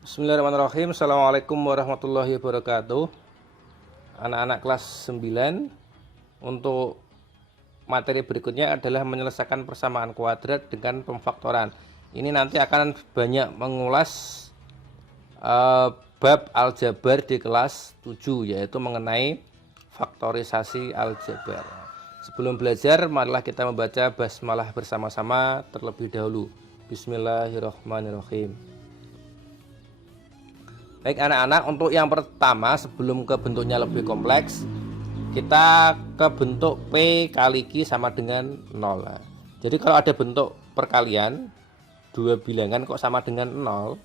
Bismillahirrahmanirrahim. Assalamualaikum warahmatullahi wabarakatuh. Anak-anak kelas 9, untuk materi berikutnya adalah menyelesaikan persamaan kuadrat dengan pemfaktoran. Ini nanti akan banyak mengulas bab aljabar di kelas 7, yaitu mengenai faktorisasi aljabar. Sebelum belajar, marilah kita membaca basmalah bersama-sama terlebih dahulu. Bismillahirrahmanirrahim. Baik anak-anak, untuk yang pertama sebelum ke bentuknya lebih kompleks, kita ke bentuk P kali Q sama dengan 0. Jadi kalau ada bentuk perkalian dua bilangan kok sama dengan 0,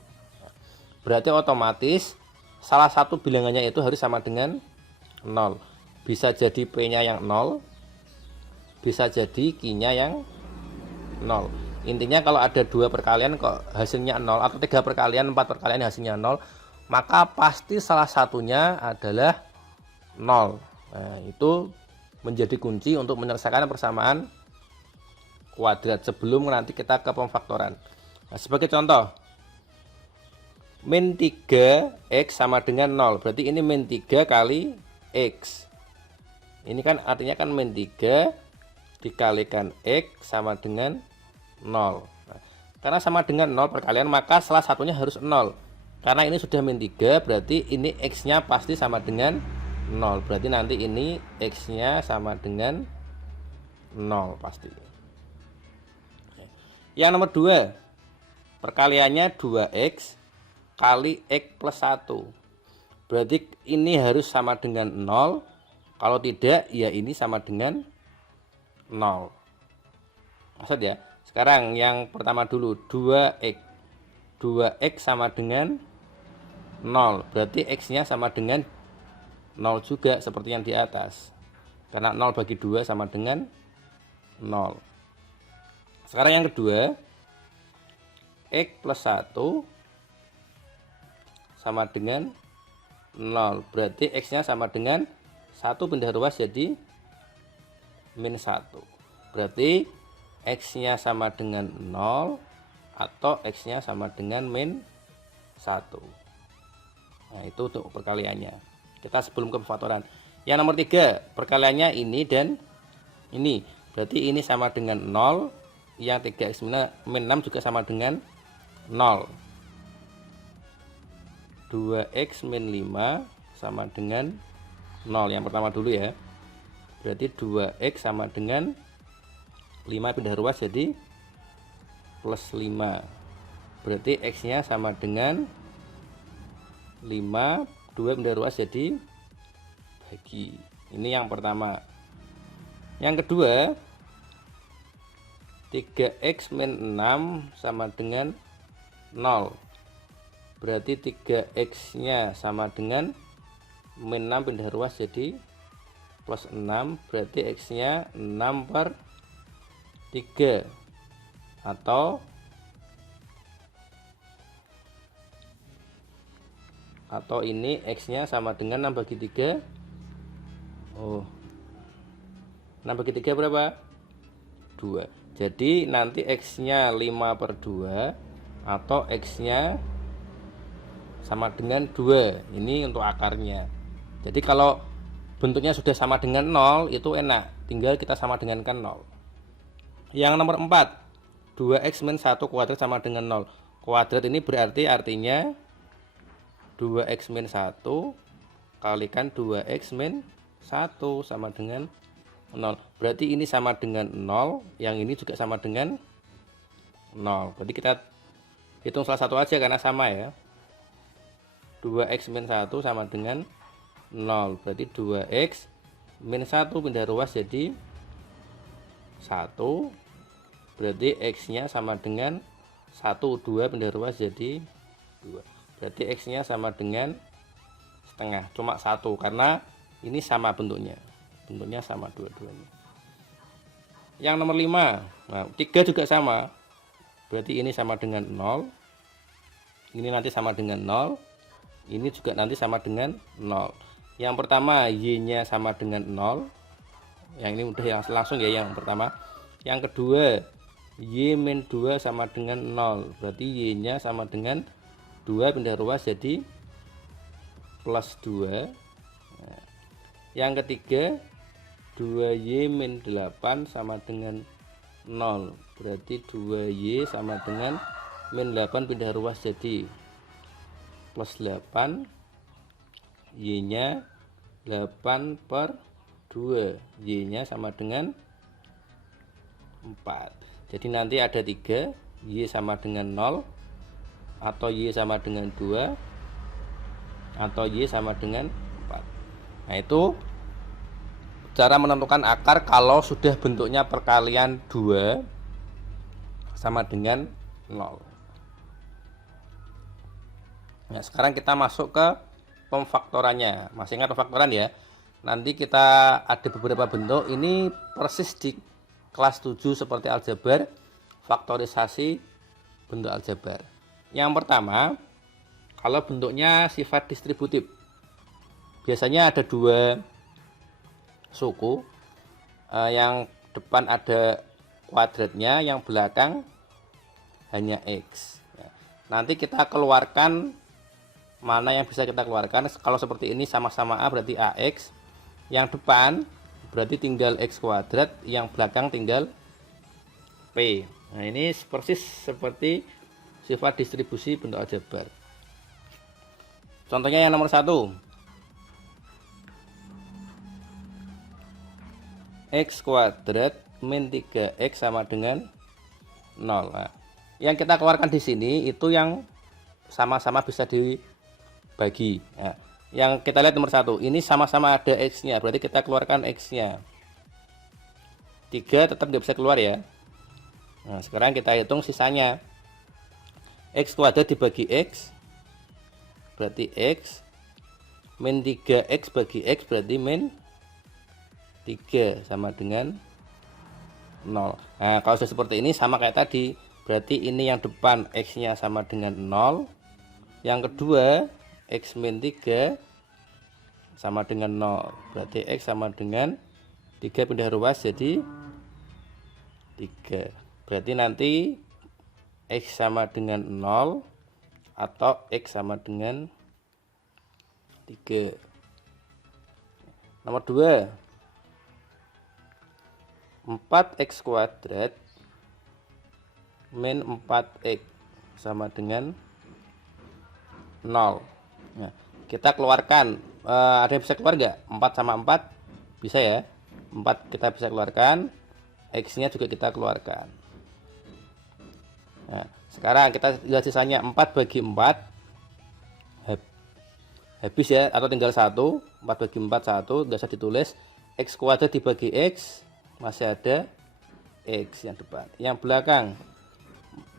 berarti otomatis salah satu bilangannya itu harus sama dengan 0. Bisa jadi P-nya yang 0, bisa jadi Q-nya yang 0. Intinya kalau ada dua perkalian kok hasilnya 0, atau 3 perkalian, 4 perkalian hasilnya 0, maka pasti salah satunya adalah 0. Nah, itu menjadi kunci untuk menyelesaikan persamaan kuadrat sebelum nanti kita ke pemfaktoran. Nah, sebagai contoh, min 3x sama dengan 0. Berarti ini min 3 kali x. Ini kan artinya kan min 3 dikalikan x sama dengan 0. Nah, karena sama dengan 0 perkalian, maka salah satunya harus 0. Karena ini sudah min 3, berarti ini x-nya pasti sama dengan 0. Berarti nanti ini x-nya sama dengan 0 pasti. Yang nomor 2, perkaliannya 2x kali x plus 1. Berarti ini harus sama dengan 0. Kalau tidak, ya ini sama dengan 0. Maksud ya. Sekarang yang pertama dulu, 2x. 2x sama dengan 0, berarti x-nya sama dengan 0 juga seperti yang di atas. Karena 0 bagi 2 sama dengan 0. Sekarang yang kedua, x plus 1 sama dengan 0. Berarti x-nya sama dengan 1 pindah ruas jadi min 1. Berarti x-nya sama dengan 0 atau x-nya sama dengan min 1. Nah, itu untuk perkaliannya. Kita sebelum ke pemfaktoran. Yang nomor 3, perkaliannya ini dan ini. Berarti ini sama dengan 0. Yang 3x min 6 juga sama dengan 0. 2x min 5 sama dengan 0. Yang pertama dulu ya. Berarti 2x sama dengan 5 pindah ruas jadi plus 5. Berarti x-nya sama dengan 5, 2 pindah ruas jadi bagi. Ini yang pertama. Yang kedua, 3x min 6 sama dengan 0. Berarti 3x-nya sama dengan min 6 pindah ruas jadi plus 6. Berarti x-nya 6 per 3. Atau ini x-nya sama dengan 6 bagi 3. Oh, 6 bagi 3 berapa? 2. Jadi nanti x-nya 5 per 2 atau x-nya sama dengan 2. Ini untuk akarnya. Jadi kalau bentuknya sudah sama dengan 0 itu enak, tinggal kita sama dengankan 0. Yang nomor 4, 2x min 1 kuadrat sama dengan 0. Kuadrat ini berarti artinya 2x min 1 kalikan 2x min 1 sama dengan 0. Berarti ini sama dengan 0, yang ini juga sama dengan 0. Berarti kita hitung salah satu aja karena sama ya. 2x min 1 sama dengan 0. Berarti 2x min 1 pindah ruas jadi 1. Berarti x-nya sama dengan 1, 2 pindah ruas jadi 2. Berarti x-nya sama dengan setengah, cuma 1 karena ini sama bentuknya. Bentuknya sama dua-duanya. Yang nomor 5, nah 3 juga sama. Berarti ini sama dengan 0. Ini nanti sama dengan 0. Ini juga nanti sama dengan 0. Yang pertama y-nya sama dengan 0. Yang ini udah yang langsung ya yang pertama. Yang kedua y min 2 sama dengan 0. Berarti y-nya sama dengan 2 pindah ruas jadi plus 2. Nah, yang ketiga 2y min 8 sama dengan 0, berarti 2y sama dengan min 8 pindah ruas jadi plus 8, y nya 8 per 2, y nya sama dengan 4. Jadi nanti ada 3, y sama dengan 0, atau y sama dengan 2, atau y sama dengan 4. Nah, itu cara menentukan akar kalau sudah bentuknya perkalian 2 sama dengan 0. Nah, sekarang kita masuk ke pemfaktorannya. Masih ingat pemfaktoran ya? Nanti kita ada beberapa bentuk. Ini persis di kelas 7 seperti aljabar, faktorisasi bentuk aljabar. Yang pertama, kalau bentuknya sifat distributif, biasanya ada 2 suku, yang depan ada kuadratnya, yang belakang hanya X. Nanti kita keluarkan mana yang bisa kita keluarkan. Kalau seperti ini sama-sama A berarti AX, yang depan berarti tinggal X kuadrat, yang belakang tinggal P. Nah, ini persis seperti sifat distribusi bentuk aljabar. Contohnya yang nomor 1, X kuadrat min 3X sama dengan 0. Nah, yang kita keluarkan di sini itu yang sama-sama bisa dibagi. Nah, yang kita lihat nomor 1, ini sama-sama ada X-nya, berarti kita keluarkan X-nya. 3 tetap nggak bisa keluar ya. Nah, sekarang kita hitung sisanya. X kuadrat dibagi X, berarti X. Min 3X bagi X berarti min 3 sama dengan 0. Nah, kalau sudah seperti ini sama kayak tadi, berarti ini yang depan X nya sama dengan 0, yang kedua X min 3 sama dengan 0, berarti X sama dengan 3 pindah ruas jadi 3, berarti nanti X sama dengan 0 atau X sama dengan 3. Nomor 2, 4X kuadrat min 4X sama dengan 0. Nah, kita keluarkan, ada yang bisa keluar nggak? 4 sama 4 bisa ya. 4 kita bisa keluarkan, X nya juga kita keluarkan. Nah, sekarang kita lihat sisanya 4 bagi 4 habis ya, atau tinggal 1. 4 bagi 4 1, nggak usah ditulis. X kuadrat dibagi X masih ada X yang depan. Yang belakang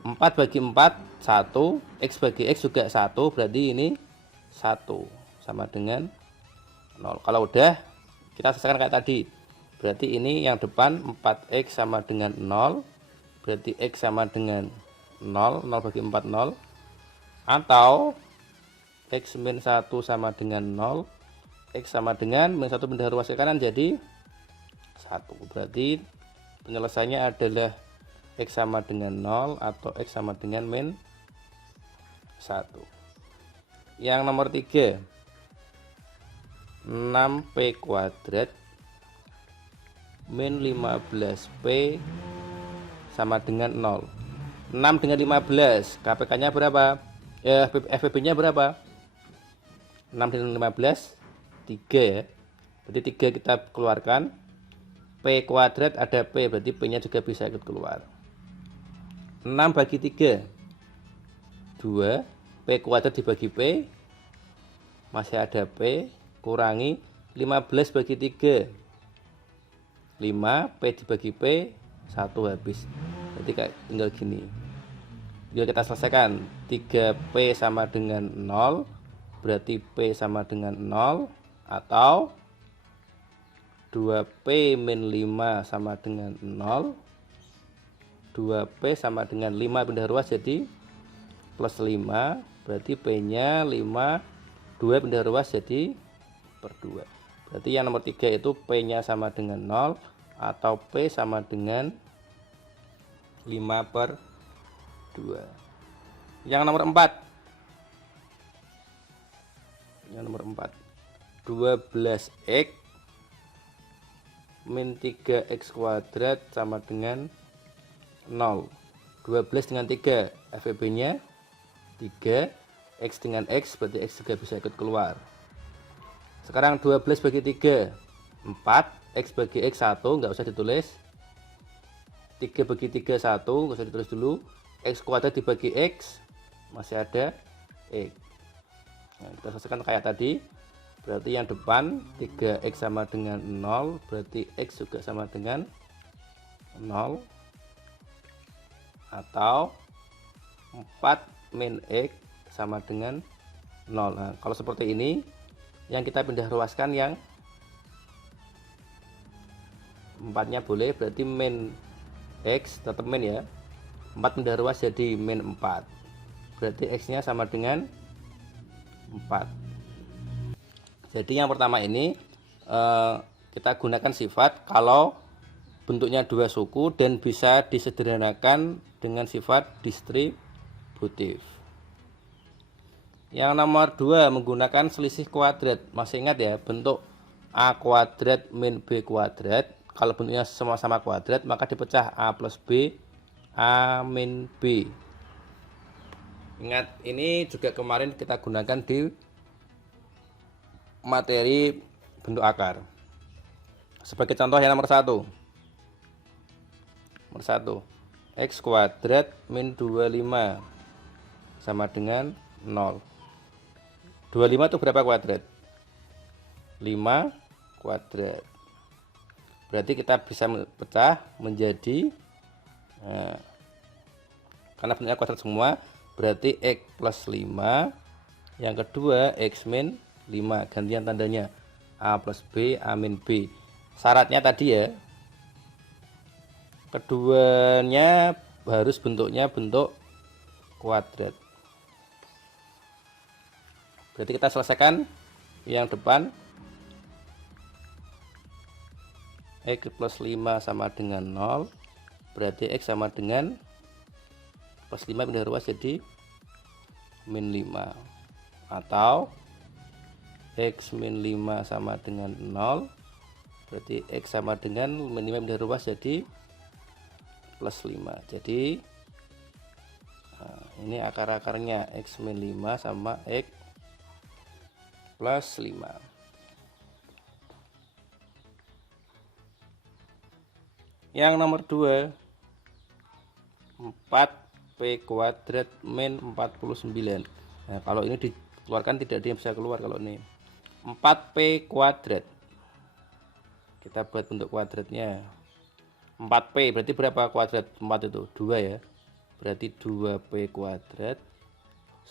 4 bagi 4 1, X bagi X juga 1, berarti ini 1 sama dengan 0. Kalau udah kita selesaikan kayak tadi, berarti ini yang depan 4X sama dengan 0, berarti X sama dengan 0, 0 bagi 4 0, atau X min 1 sama dengan 0, X sama dengan min 1 pindah ruas ke kanan jadi 1. Berarti penyelesaiannya adalah X sama dengan 0 atau X sama dengan min 1. Yang nomor 3, 6P kuadrat min 15P sama dengan 0. 6 dengan 15, KPK nya berapa? FPP nya berapa? 6 dengan 15 3 ya. Berarti 3 kita keluarkan. P kuadrat ada P, berarti P nya juga bisa ikut keluar. 6 bagi 3 2, P kuadrat dibagi P masih ada P, kurangi 15 bagi 3 5, P dibagi P 1 habis. Berarti kayak tinggal gini. Yuk kita selesaikan. 3P sama dengan 0, berarti P sama dengan 0, atau 2P min 5 sama dengan 0. 2P sama dengan 5 pindah ruas jadi plus 5, berarti P nya 5, 2 pindah ruas jadi per 2. Berarti yang nomor 3 itu P nya sama dengan 0 atau P sama dengan 5 per 2. Yang nomor 4, Yang nomor 4. 12x min 3x kuadrat sama dengan 0. 12 dengan 3, FEB-nya 3, X dengan X, berarti X juga bisa ikut keluar. Sekarang 12 bagi 3, 4, X bagi X 1, nggak usah ditulis. 3 bagi 3, 1, nggak usah ditulis dulu. X kuadrat dibagi X, masih ada X. Nah, kita selesaikan kayak tadi. Berarti yang depan 3X sama dengan 0, berarti X juga sama dengan 0. Atau 4 min X sama dengan 0. Nah, kalau seperti ini, yang kita pindah ruaskan yang 4-nya boleh, berarti min X tetap min ya. 4 pindah ruas jadi min 4. Berarti X-nya sama dengan 4. Jadi yang pertama ini kita gunakan sifat kalau bentuknya dua suku dan bisa disederhanakan dengan sifat distributif. Yang nomor 2 menggunakan selisih kuadrat. Masih ingat ya, bentuk A kuadrat min B kuadrat. Kalau bentuknya sama-sama kuadrat, maka dipecah A plus B, A min B. Ingat, ini juga kemarin kita gunakan di materi bentuk akar. Sebagai contoh yang nomor 1. Nomor 1. X kuadrat min 25 sama dengan 0. 25 itu berapa kuadrat? 5 kuadrat. Berarti kita bisa pecah menjadi karena bentuknya kuadrat semua, berarti X plus 5. Yang kedua X min 5, gantian tandanya A plus B, A min B. Syaratnya tadi ya, keduanya harus bentuknya bentuk kuadrat. Berarti kita selesaikan yang depan. X plus 5 sama dengan 0, berarti X sama dengan plus 5 pindah ruas jadi min 5. Atau X min 5 sama dengan 0, berarti X sama dengan min 5 pindah ruas jadi plus 5. Jadi ini akar-akarnya X min 5 sama X plus 5. Yang nomor 2, 4P kuadrat min 49. Nah, kalau ini dikeluarkan tidak ada yang bisa keluar. Kalau ini 4P kuadrat, kita buat bentuk kuadratnya 4P, berarti berapa kuadrat 4 itu? 2 ya, berarti 2P kuadrat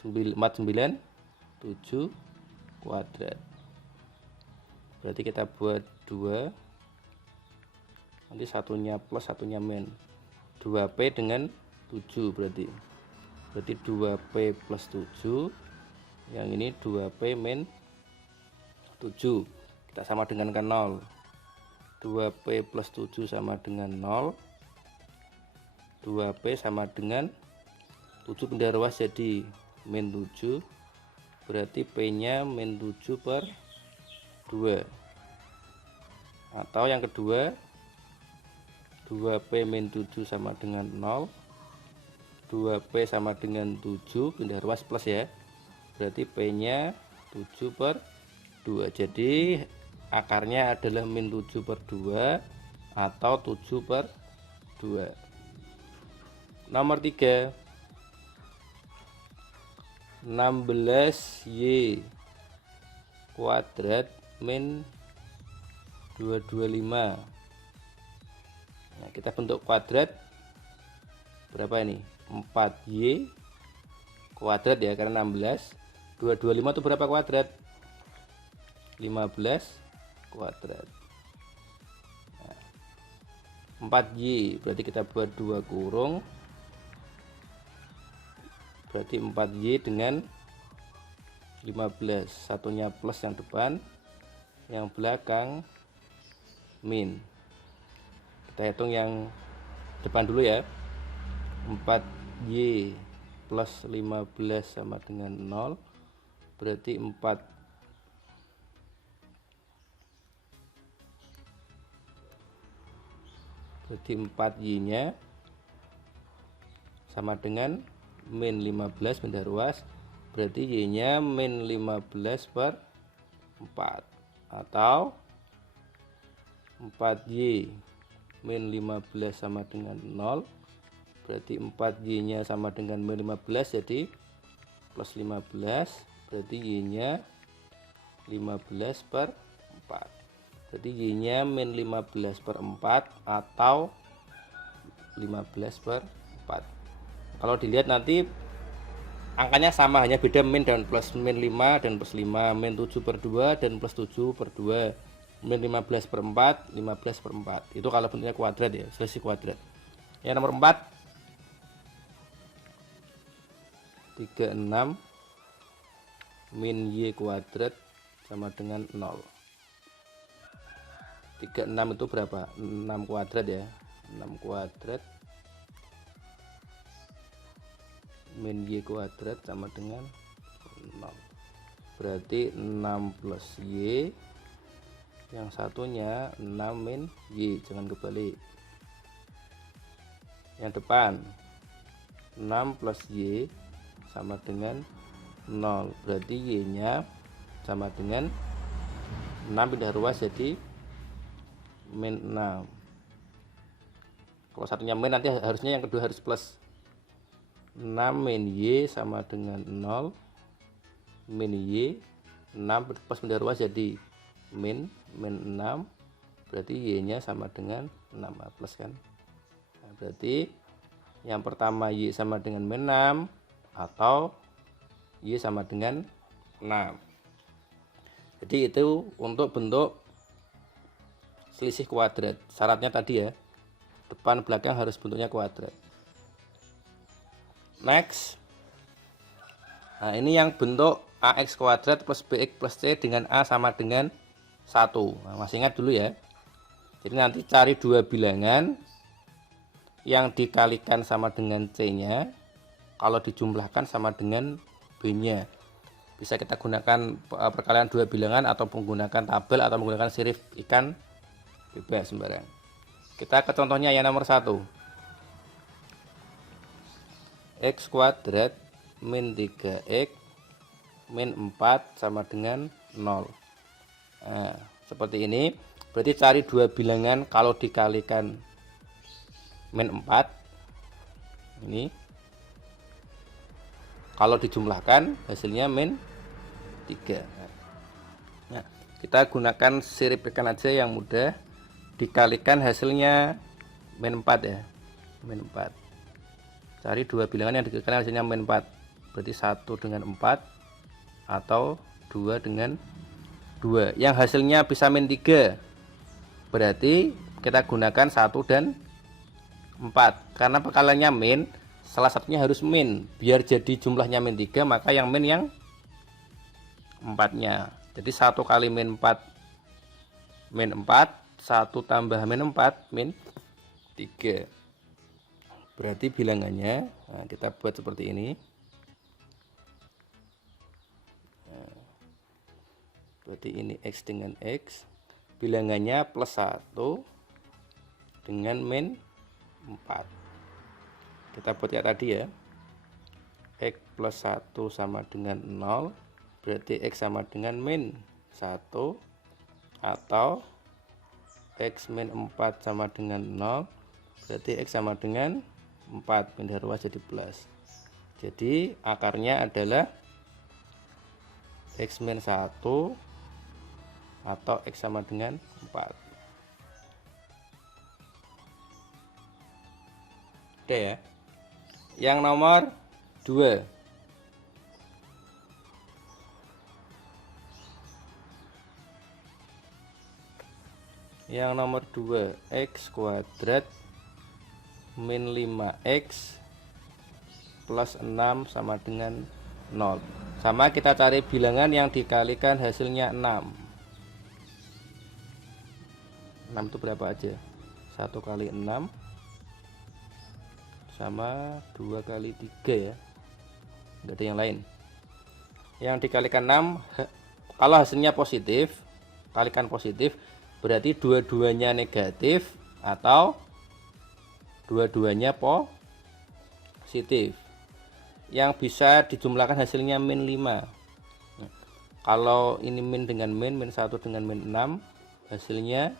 49 7 kuadrat. Berarti kita buat 2, nanti satunya plus satunya min. 2P dengan 7 berarti 2P plus 7. Yang ini 2P min 7, kita sama dengan 0. 2P plus 7 sama dengan 0. 2P sama dengan 7 pindah ruas jadi min 7, berarti P nya min 7 per 2. Atau yang kedua 2P min 7 sama dengan 0. 2P sama dengan 7 pindah ruas plus ya, berarti P nya 7 per 2. Jadi akarnya adalah min 7 per 2 atau 7 per 2. Nomor 3, 16Y kuadrat min 225. Nah, kita bentuk kuadrat berapa ini? 4Y kuadrat ya, karena 16. 225 itu berapa kuadrat? 15 kuadrat. Nah, 4Y berarti kita buat 2 kurung, berarti 4Y dengan 15, satunya plus yang depan, yang belakang min. Kita hitung yang depan dulu ya. 4Y plus 15 sama dengan 0, berarti 4 berarti 4Y nya sama dengan min 15 benda ruas, berarti Y nya min 15 per 4, atau 4Y min 15 sama dengan 0, berarti 4Y nya sama dengan min 15, jadi plus 15, berarti Y nya 15 per 4, berarti Y nya min 15 per 4 atau 15 per 4. Kalau dilihat nanti angkanya sama, hanya beda min dan plus, min 5 dan plus 5, min 7 per 2 dan plus 7 per 2, min 15 per 4, 15 per 4. Itu kalau bentuknya kuadrat ya, selisih kuadrat. Yang nomor 4, 36 min Y kuadrat sama dengan 0. 36 itu berapa? 6 kuadrat ya, 6 kuadrat min Y kuadrat sama dengan 0, berarti 6 plus Y, yang satunya 6 min Y, jangan kebalik. Yang depan 6 plus Y sama dengan 0, berarti Y nya sama dengan 6 pindah ruas jadi min 6. Kalau satunya min, nanti harusnya yang kedua harus plus. 6 min Y sama dengan 0, min Y 6 plus pindah ruas jadi min 6, berarti Y nya sama dengan 6 plus kan. Nah, berarti yang pertama Y sama dengan min 6 atau Y sama dengan 6. Jadi itu untuk bentuk selisih kuadrat. Syaratnya tadi ya, depan belakang harus bentuknya kuadrat. Next, nah ini yang bentuk AX kuadrat plus BX plus C dengan A sama dengan 1. Nah, masih ingat dulu ya. Jadi nanti cari dua bilangan yang dikalikan sama dengan C nya, kalau dijumlahkan sama dengan B nya. Bisa kita gunakan perkalian dua bilangan atau menggunakan tabel atau menggunakan sirip ikan, bebas sembarang. Kita ke contohnya yang nomor 1. X kuadrat min 3X min 4 sama dengan 0. Nah, seperti ini. Berarti cari dua bilangan kalau dikalikan min 4. Ini. Kalau dijumlahkan hasilnya min 3. Nah, kita gunakan sirip ikan aja yang mudah. Dikalikan hasilnya min 4 ya. Min 4. Cari dua bilangan yang dikalikan hasilnya min 4. Berarti 1 dengan 4 atau 2 dengan 2. Yang hasilnya bisa min 3. Berarti kita gunakan 1 dan 4. Karena perkaliannya min, salah satunya harus min. Biar jadi jumlahnya min 3, maka yang min yang 4-nya. Jadi 1 kali min 4 min 4, 1 tambah min 4 min 3. Berarti bilangannya, nah kita buat seperti ini. Nah, berarti ini X dengan X. Bilangannya plus 1 dengan min 4. Kita buat ya tadi ya. X plus 1 sama dengan 0. Berarti X sama dengan min 1. Atau X min 4 sama dengan 0. Berarti X sama dengan 4, pindah ruas jadi plus. Jadi akarnya adalah X min 1 atau X sama dengan 4. Oke ya. Yang nomor 2. Yang nomor 2, X kuadrat min 5X plus 6 sama dengan 0. Sama, kita cari bilangan yang dikalikan hasilnya 6. 6 itu berapa aja? 1 kali 6 sama 2 kali 3 ya. Enggak ada yang lain. Yang dikalikan 6, kalau hasilnya positif, kalikan positif, berarti dua-duanya negatif atau dua-duanya positif. Yang bisa dijumlahkan hasilnya min 5. Nah, kalau ini min dengan min 1 dengan min 6, hasilnya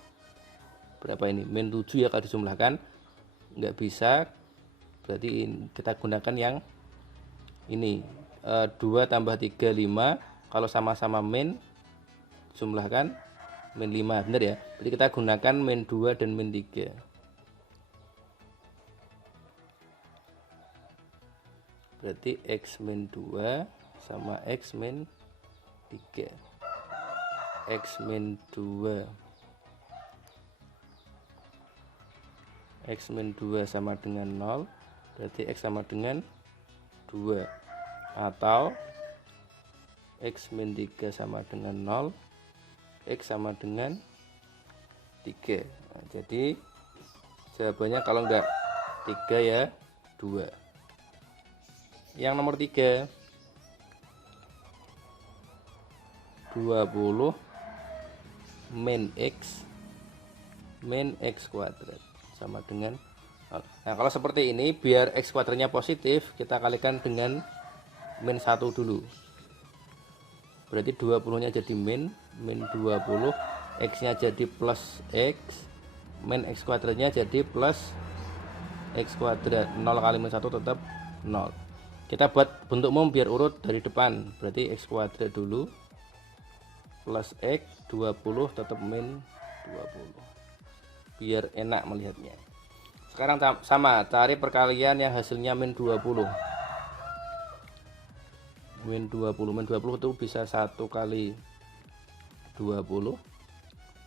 berapa ini? Min 7 ya kalau dijumlahkan. Nggak bisa, berarti kita gunakan yang ini. 2 tambah 3, 5. Kalau sama-sama min, jumlahkan min 5, benar ya? Berarti kita gunakan min 2 dan min 3. Berarti X min 2 sama X min 3. X min 2 X min 2 sama dengan 0, berarti X sama dengan 2. Atau X min 3 sama dengan 0, X sama dengan 3. Nah, jadi jawabannya kalau enggak 3 ya 2. Yang nomor 3, 20 min X kuadrat sama dengan 0. Nah, kalau seperti ini, biar X kuadratnya positif, kita kalikan dengan min 1 dulu. Berarti 20 nya jadi min 20, X nya jadi plus X, min X kuadratnya jadi plus X kuadrat. 0 kali min 1 tetap 0. Kita buat bentuk umum biar urut dari depan. Berarti X kuadrat dulu plus X 20 tetap min 20. Biar enak melihatnya. Sekarang sama, cari perkalian yang hasilnya min 20. Min 20 itu bisa 1 kali 20,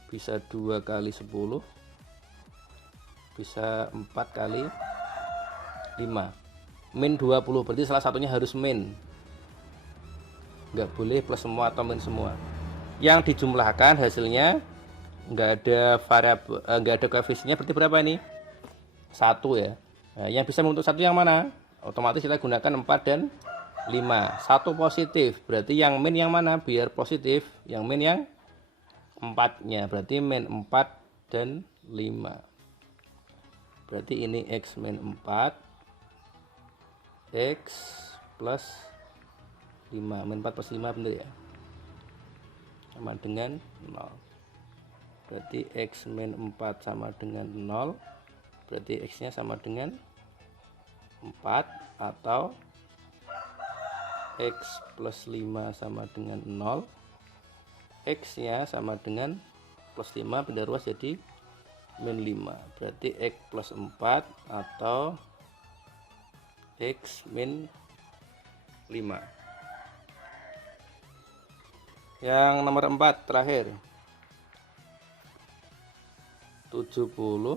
bisa 2 kali 10, bisa 4 kali 5. Min 20 berarti salah satunya harus min, nggak boleh plus semua atau min semua. Yang dijumlahkan hasilnya nggak ada variabel, nggak ada koefisiennya, berarti berapa ini? 1 ya. Nah, yang bisa membentuk 1 yang mana? Otomatis kita gunakan 4 dan 5. 1 positif, berarti yang min yang mana? Biar positif, yang min yang 4-nya, berarti min 4 dan 5. Berarti ini X min 4, X plus 5, min 4 plus 5 bener ya? Sama dengan 0. Berarti X min 4 sama dengan 0, berarti X nya sama dengan 4, atau X plus 5 sama dengan 0, X nya sama dengan plus 5, beda ruas jadi min 5, berarti X plus 4 atau X min 5. Yang nomor 4 terakhir, 70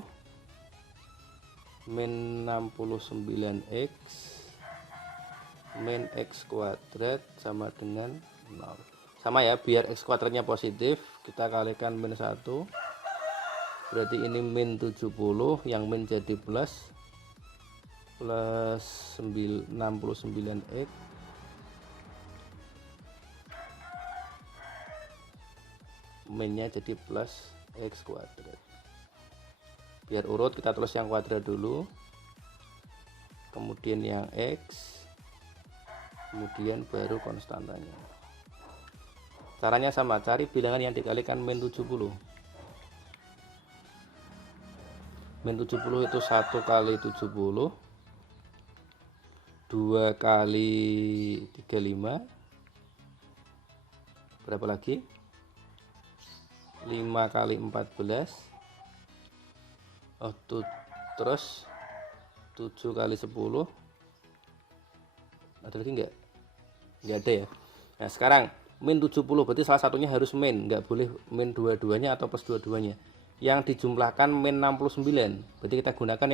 min 69X min X kuadrat sama dengan 0. Sama ya, biar X kuadratnya positif, kita kalikan min 1. Berarti ini min 70, yang min jadi plus 69X minnya jadi plus X kuadrat. Biar urut, kita tulis yang kuadrat dulu, kemudian yang X, kemudian baru konstantanya. Caranya sama, cari bilangan yang dikalikan min 70. Min 70 itu 1 kali 70, 2 kali 35, berapa lagi? 5 kali 14, terus 7 kali 10. Ada lagi enggak? Enggak ada ya. Nah, sekarang min 70 berarti salah satunya harus min, enggak boleh min dua-duanya atau plus dua-duanya. Yang dijumlahkan min 69, berarti kita gunakan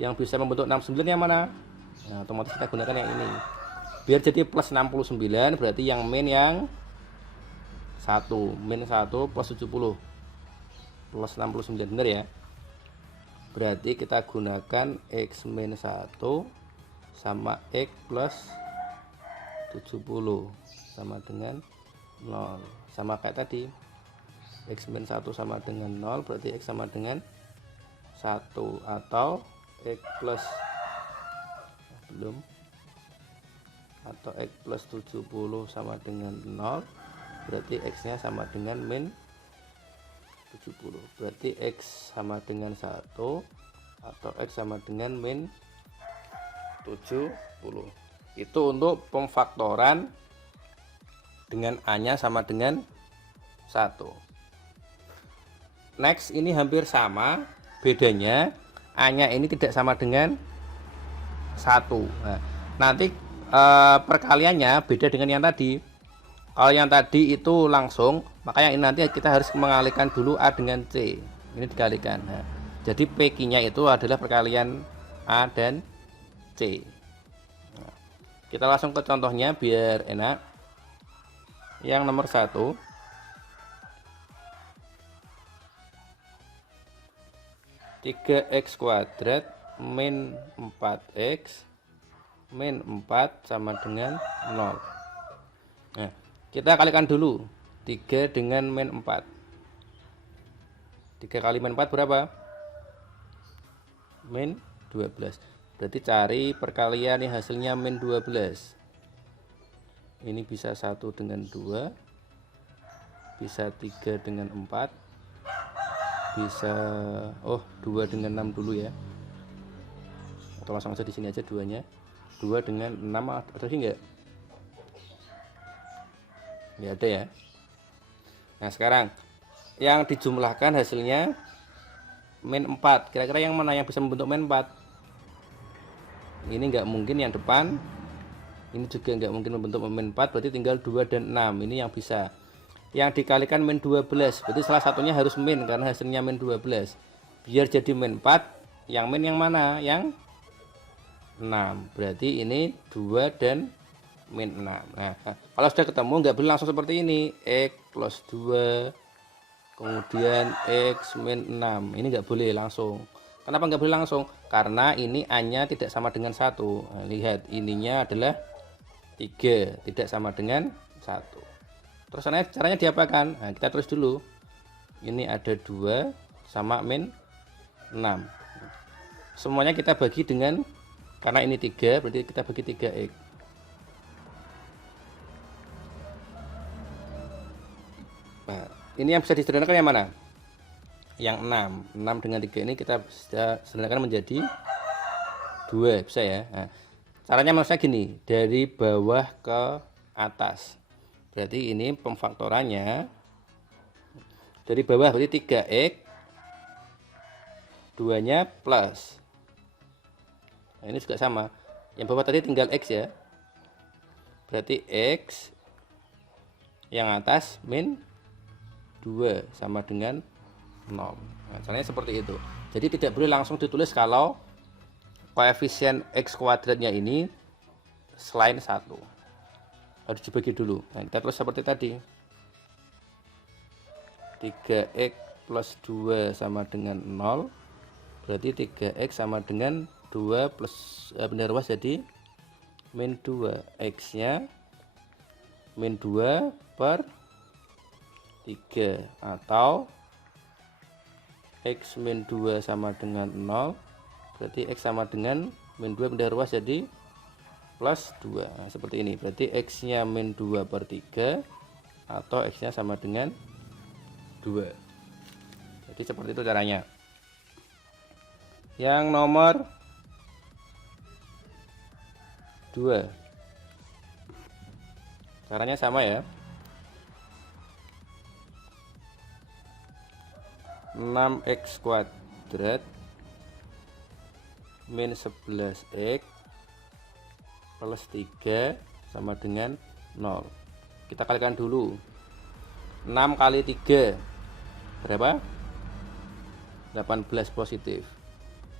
yang bisa membentuk 69 yang mana? Nah, otomatis kita gunakan yang ini. Biar jadi plus 69, berarti yang min yang 1, min 1 plus 70 plus 69, benar ya? Berarti kita gunakan X min 1 sama X plus 70 sama dengan 0. Sama kayak tadi, X min 1 sama dengan 0, berarti X sama dengan 1 atau X plus belum atau X plus 70 sama dengan 0, berarti X nya sama dengan min 70. Berarti X sama dengan 1 atau X sama dengan min 70. Itu untuk pemfaktoran dengan A nya sama dengan 1. Next, ini hampir sama, bedanya A nya ini tidak sama dengan 1. Nah, nanti perkaliannya beda dengan yang tadi. Kalau yang tadi itu langsung, maka yang ini nanti kita harus mengalihkan dulu A dengan C. Ini dikalikan. Nah, jadi PQ-nya itu adalah perkalian A dan C. Nah, kita langsung ke contohnya biar enak. Yang nomor 1, (3x kuadrat min 4x min 4 sama dengan 0). Nah, kita kalikan dulu 3 dengan min 4. 3 kali min 4 berapa? Min 12. Berarti cari perkalian yang hasilnya min 12. Ini bisa 1 dengan 2, bisa 3 dengan 4, bisa 2 dengan 6 dulu ya, atau langsung aja di sini aja 2-nya. 2 dengan 6 ada sih enggak? Enggak ada ya. Nah, sekarang yang dijumlahkan hasilnya min 4. Kira-kira yang mana yang bisa membentuk min 4? Ini enggak mungkin yang depan. Ini juga enggak mungkin membentuk min 4, berarti tinggal 2 dan 6. Ini yang bisa. Yang dikalikan min 12, berarti salah satunya harus min karena hasilnya min 12. Biar jadi min 4, yang min yang mana? Yang 6. Berarti ini 2 dan min 6. Nah, kalau sudah ketemu nggak boleh langsung seperti ini, X plus 2 kemudian X min 6. Ini nggak boleh langsung. Kenapa nggak boleh langsung? Karena ini A nya tidak sama dengan 1. Nah, lihat, ininya adalah 3, tidak sama dengan 1. Terus caranya diapakan? Nah, kita tulis dulu. Ini ada 2 sama min 6. Semuanya kita bagi dengan, karena ini 3, berarti kita bagi 3x. Nah, ini yang bisa disederhanakan yang mana? Yang 6. 6 dengan 3 ini kita bisa sederhanakan menjadi 2, bisa ya. Nah, caranya maksudnya gini, dari bawah ke atas. Berarti ini pemfaktorannya dari bawah, berarti 3x, 2-nya plus. Nah, ini juga sama. Yang bawah tadi tinggal x ya. Berarti x yang atas min 2 sama dengan 0. Nah, caranya seperti itu. Jadi tidak boleh langsung ditulis kalau koefisien x kuadratnya ini selain 1. Harus dibagi dulu. Nah, kita terus seperti tadi. 3x plus 2 sama dengan 0. Berarti 3x sama dengan 2 plus benda ruas jadi min 2. X nya min 2 per 3 atau X min 2 sama dengan 0. Berarti X sama dengan min 2 benda ruas jadi plus 2. Nah, seperti ini. Berarti X nya min 2 per 3 atau X nya sama dengan 2. Jadi seperti itu caranya. Yang nomor 2, caranya sama ya. 6x kuadrat min 11x plus 3 sama dengan 0. Kita kalikan dulu. 6 kali 3 berapa? 18 positif.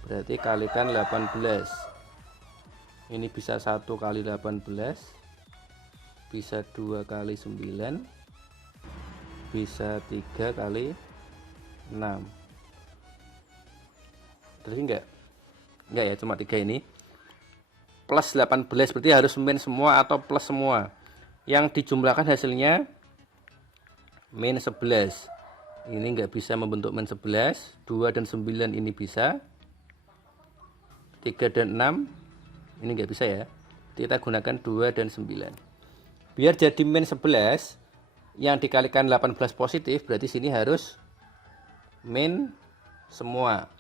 Berarti kalikan 18. Ini bisa 1 kali 18, bisa 2 kali 9, bisa 3 kali 6. Terus enggak ya, cuma 3 ini. Plus 18 berarti harus min semua atau plus semua. Yang dijumlahkan hasilnya min 11. Ini nggak bisa membentuk min 11. 2 dan 9 ini bisa. 3 dan 6 ini nggak bisa ya. Kita gunakan 2 dan 9. Biar jadi min 11 yang dikalikan 18 positif, berarti sini harus min semua.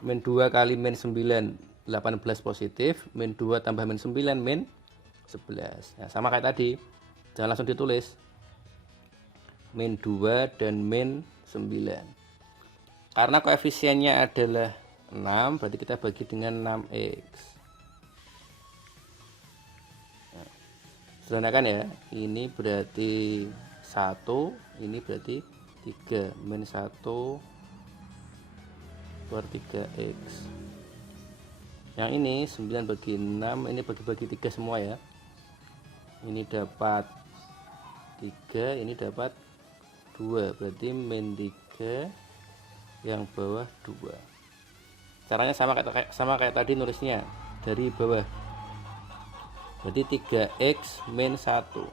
Min 2 kali min 9 18 positif, min 2 tambah min 9 min 11. Nah, sama kayak tadi. Jangan langsung ditulis. Min 2 dan min 9. Karena koefisiennya adalah 6, berarti kita bagi dengan 6x. Nah, sederhanakan ya. Ini berarti 1, ini berarti 3. Min 1 per 3x. Yang ini 9 bagi 6, ini bagi-bagi 3 semua ya. Ini dapat 3, ini dapat 2, berarti min 3, yang bawah 2. Caranya sama kayak tadi nulisnya dari bawah. Berarti 3x min 1.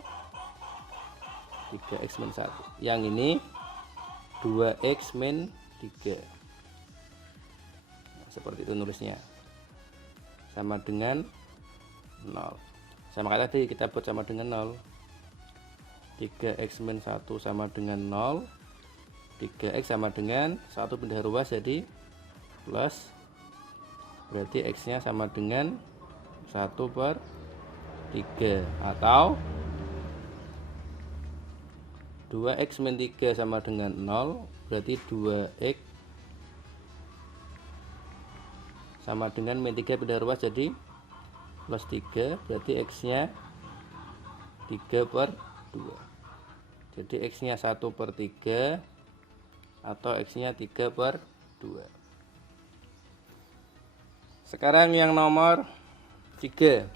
3x min 1. Yang ini 2x min 3. Nah, seperti itu nulisnya. Sama dengan 0. Sama kayak tadi kita buat sama dengan 0. 3x min 1 sama dengan 0. 3x sama dengan 1 pindah ruas jadi plus. Berarti x nya sama dengan 1 per 3. Atau 2x min 3 sama dengan 0. Berarti 2x sama dengan min 3 pindah ruas jadi plus 3. Berarti x nya 3 per 2. Jadi x nya 1 per 3 atau x nya 3 per 2. Sekarang yang nomor 3.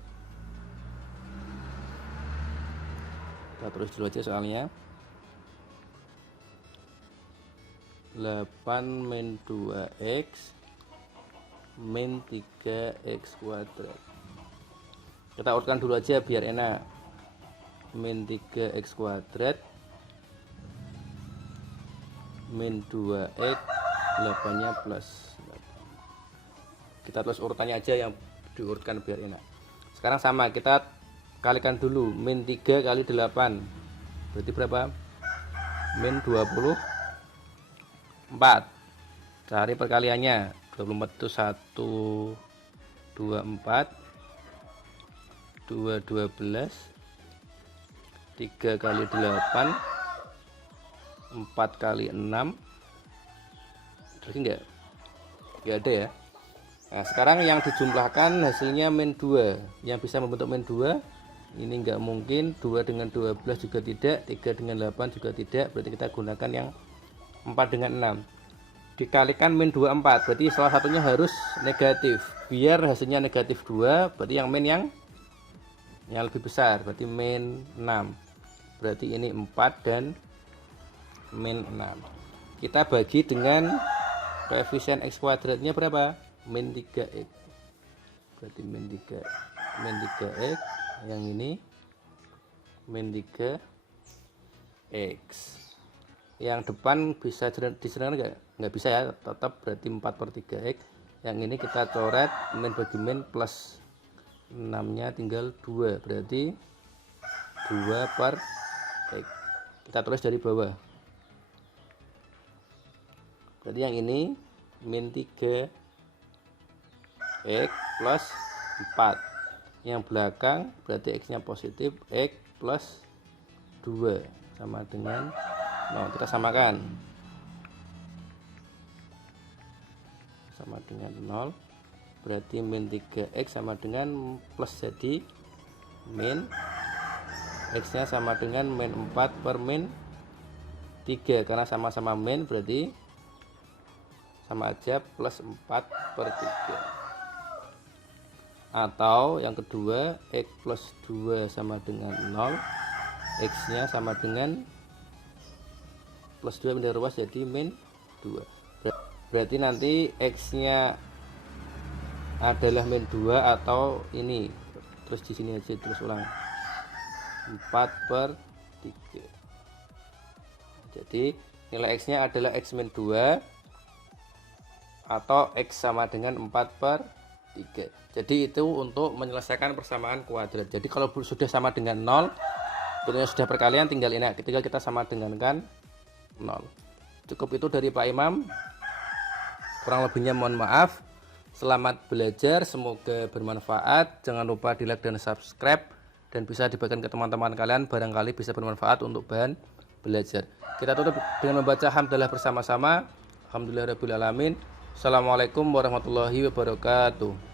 Kita terus dulu aja soalnya. 8 min 2x min 3x kuadrat. Kita urutkan dulu aja biar enak. Min 3x kuadrat min 2x, 8 nya plus 8. Kita terus urutannya aja yang diurutkan biar enak. Sekarang sama, kita kalikan dulu. Min 3 kali 8 berarti berapa? Min 24. Cari perkaliannya. 24 itu 1 24 2 12 3 kali 8 4 kali 6. Terus enggak ada ya. Nah, sekarang yang dijumlahkan hasilnya min 2. Yang bisa membentuk min 2 ini enggak mungkin. 2 dengan 12 juga tidak, 3 dengan 8 juga tidak. Berarti kita gunakan yang 4 dengan 6. Dikalikan min 24, berarti salah satunya harus negatif. Biar hasilnya negatif 2, berarti yang min yang lebih besar, berarti min 6. Berarti ini 4 dan min 6. Kita bagi dengan koefisien x kuadratnya berapa? Min 3x. Berarti min 3x. Yang ini min 3x. Yang depan bisa disederhanakan nggak bisa ya, tetap berarti 4 per 3x. Yang ini kita coret min bagi min plus 6 nya tinggal 2, berarti 2 per x. Kita tulis dari bawah. Berarti yang ini min 3x plus 4. Yang belakang berarti x nya positif, x plus 2 sama dengan 0. Kita samakan. Sama dengan 0. Berarti min 3x sama dengan plus jadi min. X nya sama dengan min 4 per min 3. Karena sama-sama min berarti sama aja plus 4 per 3. Atau yang kedua, x plus 2 sama dengan 0. X nya sama dengan plus 2 pindah ruas jadi min 2. Berarti nanti x nya adalah min 2 atau ini. Terus di sini aja terus ulang. 4 per 3. Jadi nilai X-nya adalah X min 2 atau X sama dengan 4/3. Jadi itu untuk menyelesaikan persamaan kuadrat. Jadi kalau sudah sama dengan 0, bentuknya sudah perkalian, tinggal ini, ketika kita sama dengan kan 0. Cukup itu dari Pak Imam. Kurang lebihnya mohon maaf. Selamat belajar, semoga bermanfaat. Jangan lupa di like dan subscribe, dan bisa dibagikan ke teman-teman kalian, barangkali bisa bermanfaat untuk bahan belajar. Kita tutup dengan membaca hamdalah bersama-sama. Alhamdulillahirabbil alamin. Assalamualaikum warahmatullahi wabarakatuh.